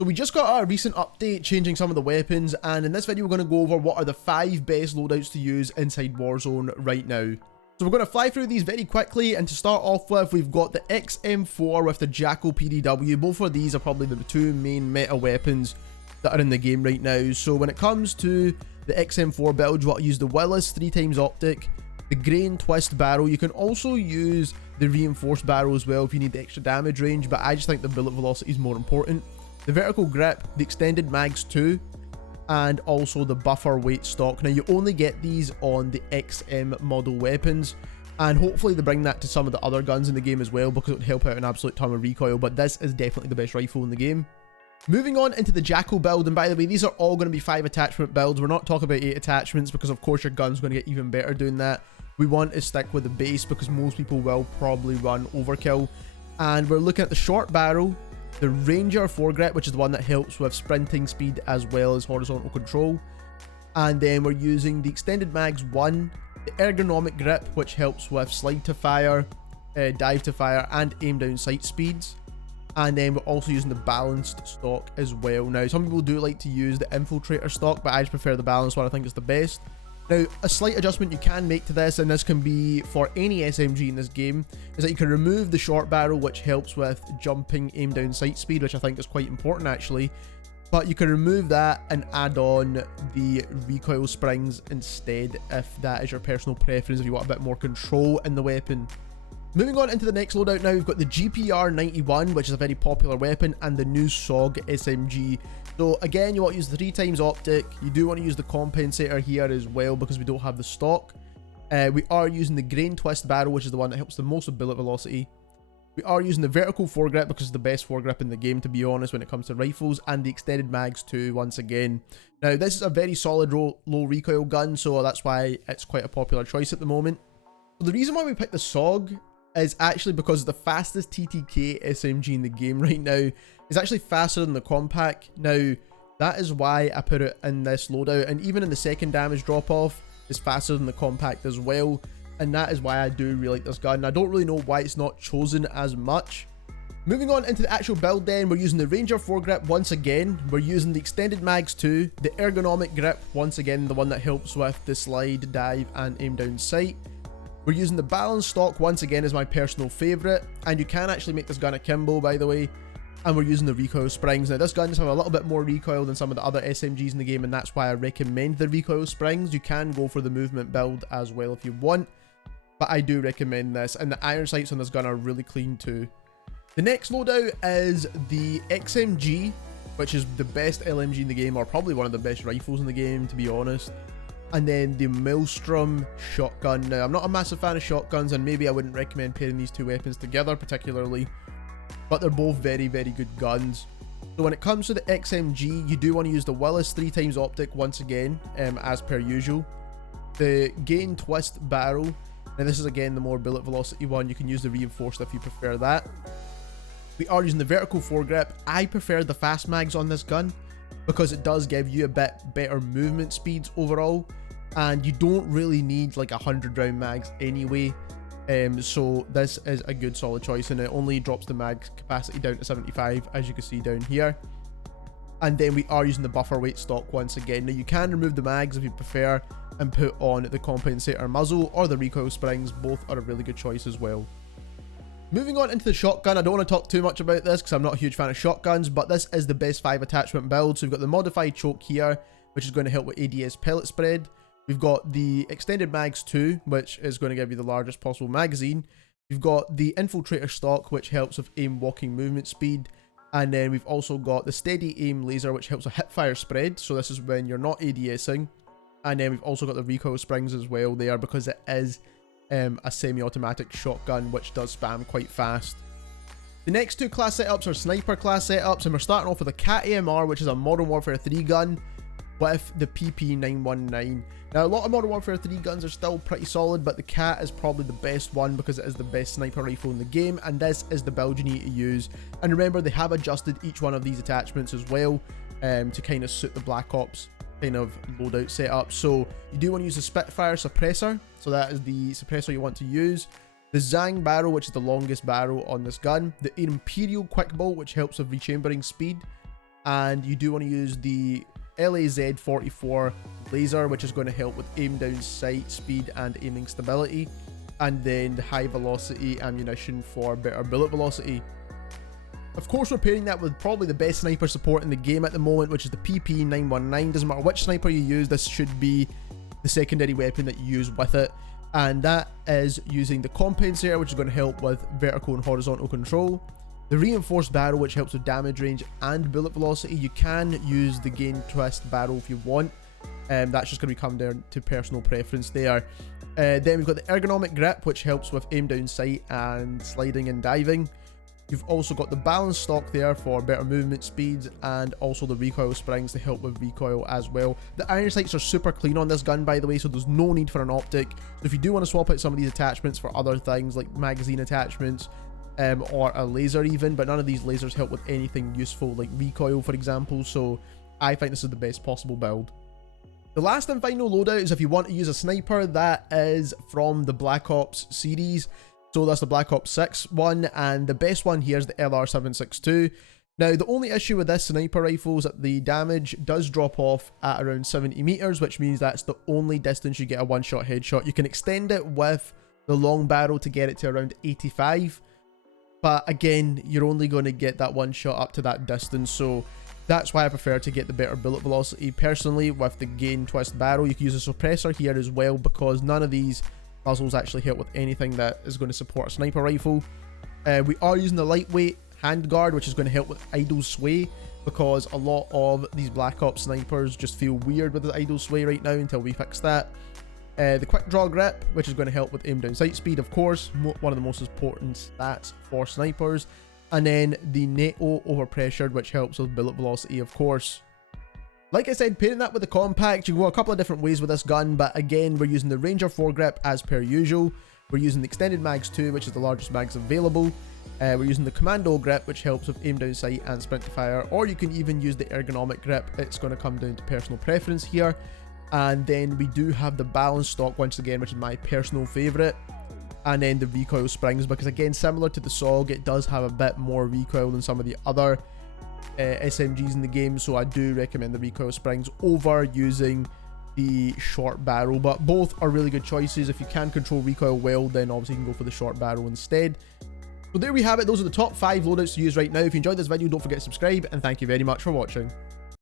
So we just got a recent update changing some of the weapons, and in this video we're going to go over what are the 5 best loadouts to use inside Warzone right now. So we're going to fly through these very quickly, and to start off with, we've got the XM4 with the Jackal PDW. Both of these are probably the 2 main meta weapons that are in the game right now. So when it comes to the XM4 build, you want to use the Willis 3x optic, the grain twist barrel. You can also use the reinforced barrel as well if you need the extra damage range, but I just think the bullet velocity is more important. The vertical grip, the extended mags 2, and also the buffer weight stock. Now you only get these on the XM model weapons, and hopefully they bring that to some of the other guns in the game as well, because it would help out an absolute ton of recoil, but this is definitely the best rifle in the game. Moving on into the Jackal build, and by the way, these are all going to be 5 attachment builds. We're not talking about 8 attachments because of course your gun's going to get even better doing that. We want to stick with the base because most people will probably run overkill. And we're looking at the short barrel, the Ranger foregrip, which is the one that helps with sprinting speed as well as horizontal control. And then we're using the extended mags 1, the ergonomic grip, which helps with slide to fire, dive to fire, and aim down sight speeds. And then we're also using the balanced stock as well. Now, some people do like to use the infiltrator stock, but I just prefer the balanced one. I think it's the best. Now, a slight adjustment you can make to this, and this can be for any SMG in this game, is that you can remove the short barrel, which helps with jumping aim down sight speed, which I think is quite important actually. But you can remove that and add on the recoil springs instead if that is your personal preference, if you want a bit more control in the weapon. Moving on into the next loadout now, we've got the GPR-91, which is a very popular weapon, and the new Saug SMG. So again, you want to use the 3x optic. You do want to use the compensator here as well because we don't have the stock. We are using the grain twist barrel, which is the one that helps the most with bullet velocity. We are using the vertical foregrip because it's the best foregrip in the game, to be honest, when it comes to rifles, and the extended mags too, once again. Now, this is a very solid low recoil gun, so that's why it's quite a popular choice at the moment. So the reason why we picked the Saug is actually because the fastest TTK SMG in the game right now is actually faster than the compact. Now, that is why I put it in this loadout, and even in the second damage drop off, it's faster than the compact as well, and that is why I do really like this gun. I don't really know why it's not chosen as much. Moving on into the actual build then, we're using the Ranger foregrip once again. We're using the extended mags 2, the ergonomic grip, once again, the one that helps with the slide, dive, and aim down sight. We're using the balanced stock once again as my personal favourite, and you can actually make this gun akimbo, by the way. And we're using the recoil springs. Now, this gun does have a little bit more recoil than some of the other SMGs in the game, and that's why I recommend the recoil springs. You can go for the movement build as well if you want, but I do recommend this, and the iron sights on this gun are really clean too. The next loadout is the XMG, which is the best LMG in the game, or probably one of the best rifles in the game, to be honest. And then the Maelstrom shotgun. Now, I'm not a massive fan of shotguns, and maybe I wouldn't recommend pairing these 2 weapons together particularly, but they're both very, very good guns. So when it comes to the XMG, you do want to use the Willis 3x optic once again, as per usual. The grain twist barrel. Now, this is again the more bullet velocity one. You can use the reinforced if you prefer that. We are using the vertical foregrip. I prefer the fast mags on this gun because it does give you a bit better movement speeds overall, and you don't really need like 100 round mags anyway. So this is a good solid choice, and it only drops the mag capacity down to 75, as you can see down here. And then we are using the buffer weight stock once again. Now, you can remove the mags if you prefer and put on the compensator muzzle or the recoil springs. Both are a really good choice as well. Moving on into the shotgun, I don't want to talk too much about this because I'm not a huge fan of shotguns, but this is the best 5 attachment build. So we've got the modified choke here, which is going to help with ADS pellet spread. We've got the extended mags 2, which is going to give you the largest possible magazine. We've got the infiltrator stock, which helps with aim walking movement speed. And then we've also got the steady aim laser, which helps with hip fire spread. So this is when you're not ADSing. And then we've also got the recoil springs as well there, because it is a semi-automatic shotgun, which does spam quite fast. The next 2 class setups are sniper class setups, and we're starting off with a KATT-AMR, which is a Modern Warfare 3 gun with the PP919. Now, a lot of Modern Warfare 3 guns are still pretty solid, but the KATT is probably the best one because it is the best sniper rifle in the game, and this is the build you need to use. And remember, they have adjusted each one of these attachments as well to kind of suit the Black Ops kind of loadout setup. So you do want to use the Spitfire suppressor, so that is the suppressor you want to use. The Zang barrel, which is the longest barrel on this gun. The Imperial quick bolt, which helps with rechambering speed. and you do want to use the LAZ-44 laser, which is going to help with aim down sight speed and aiming stability, and then the high velocity ammunition for better bullet velocity. Of course, we're pairing that with probably the best sniper support in the game at the moment, which is the PP919. Doesn't matter which sniper you use, this should be the secondary weapon that you use with it, and that is using the compensator, which is going to help with vertical and horizontal control, the reinforced barrel, which helps with damage range and bullet velocity. You can use the gain twist barrel if you want, that's just going to come down to personal preference there. Then we've got the ergonomic grip, which helps with aim down sight and sliding and diving. You've also got the balance stock there for better movement speeds, and also the recoil springs to help with recoil as well. The iron sights are super clean on this gun, by the way, so there's no need for an optic. So if you do want to swap out some of these attachments for other things like magazine attachments or a laser even, but none of these lasers help with anything useful like recoil, for example, so I think this is the best possible build. The last and final loadout is if you want to use a sniper that is from the Black Ops series. So that's the Black Ops 6 one, and the best one here is the LR762. Now, the only issue with this sniper rifle is that the damage does drop off at around 70 meters, which means that's the only distance you get a one-shot headshot. You can extend it with the long barrel to get it to around 85, but again, you're only going to get that one shot up to that distance, so that's why I prefer to get the better bullet velocity. Personally, with the gain twist barrel, you can use a suppressor here as well, because none of these muzzles actually help with anything that is going to support a sniper rifle. We are using the lightweight handguard, which is going to help with idle sway, because a lot of these Black Ops snipers just feel weird with the idle sway right now until we fix that. The quick draw grip, which is going to help with aim down sight speed, of course, one of the most important stats for snipers. And then the NATO overpressured, which helps with bullet velocity, of course. Like I said, pairing that with the compact, you can go a couple of different ways with this gun, but again, we're using the Ranger foregrip as per usual. We're using the extended mags 2, which is the largest mags available. We're using the commando grip, which helps with aim down sight and sprint to fire, or you can even use the ergonomic grip. It's going to come down to personal preference here. And then we do have the balance stock once again, which is my personal favorite. And then the recoil springs, because again, similar to the Saug, it does have a bit more recoil than some of the other SMGs in the game, so I do recommend the recoil springs over using the short barrel, but both are really good choices. If you can control recoil well, then obviously you can go for the short barrel instead. So there we have it. Those are the top 5 loadouts to use right now. If you enjoyed this video, don't forget to subscribe, and thank you very much for watching.